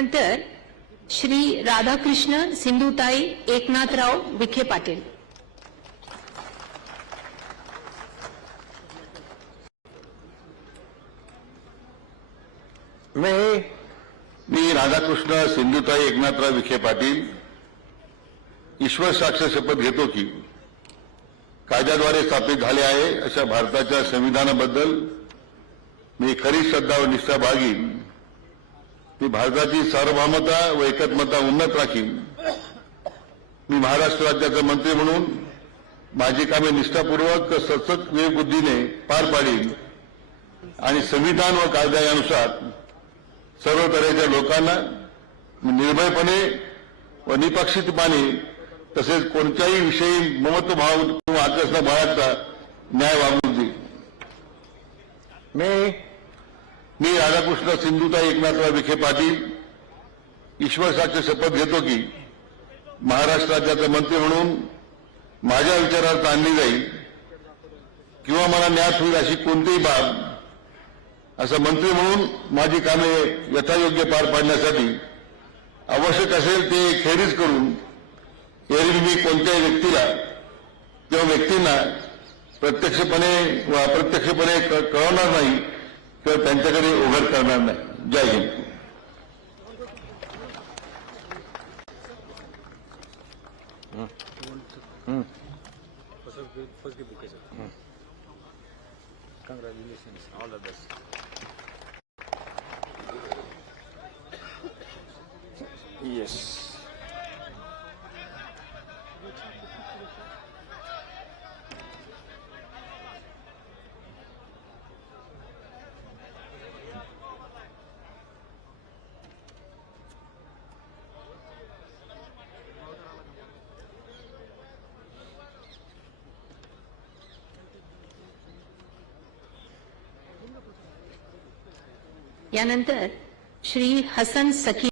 यानंतर श्री राधाकृष्ण सिंधुताई एकनाथराव विखे पाटील। मी राधाकृष्ण सिंधुताई एकनाथराव विखे पाटील ईश्वर साक्ष शपथ घेतो की कायद्याद्वारे स्थापित झाले आहे अशा भारताच्या संविधानाबद्दल मी खरी श्रद्धा व निष्ठा बाळगीन। मी भारताची सार्वभौमता व एकात्मता उन्नत राखीन। मी महाराष्ट्र राज्याचा मंत्री म्हणून माझी कामे निष्ठापूर्वक सतत विवेकबुद्धीने पार पाडीन आणि संविधान व कायद्यानुसार सर्व तऱ्हेच्या लोकांना निर्भयपणे व निपक्षितपणे तसेच कोणत्याही विषयी ममत्वभाव किंवा आकर्षण बाळगता न्याय वागणूक देईल। मी राधाकृष्ण सिंधुताई एकनाथराव विखे पाटील ईश्वर साक्ष शपथ घेतो की महाराष्ट्र राज्याचा मंत्री म्हणून माझ्या विचारार्थ आणली जाईल किंवा मला न्याय होईल अशी कोणतीही बाब असं मंत्री म्हणून माझी कामे यथायोग्य पार पाडण्यासाठी आवश्यक असेल ते खेरीज करून एरवी मी कोणत्याही व्यक्तीला किंवा व्यक्तींना प्रत्यक्षपणे व अप्रत्यक्षपणे कळवणार नाही किंवा त्यांच्याकडे उघड करणार नाही। जय Hind. Congratulations, all the best. Yes. यानंतर श्री हसन सखी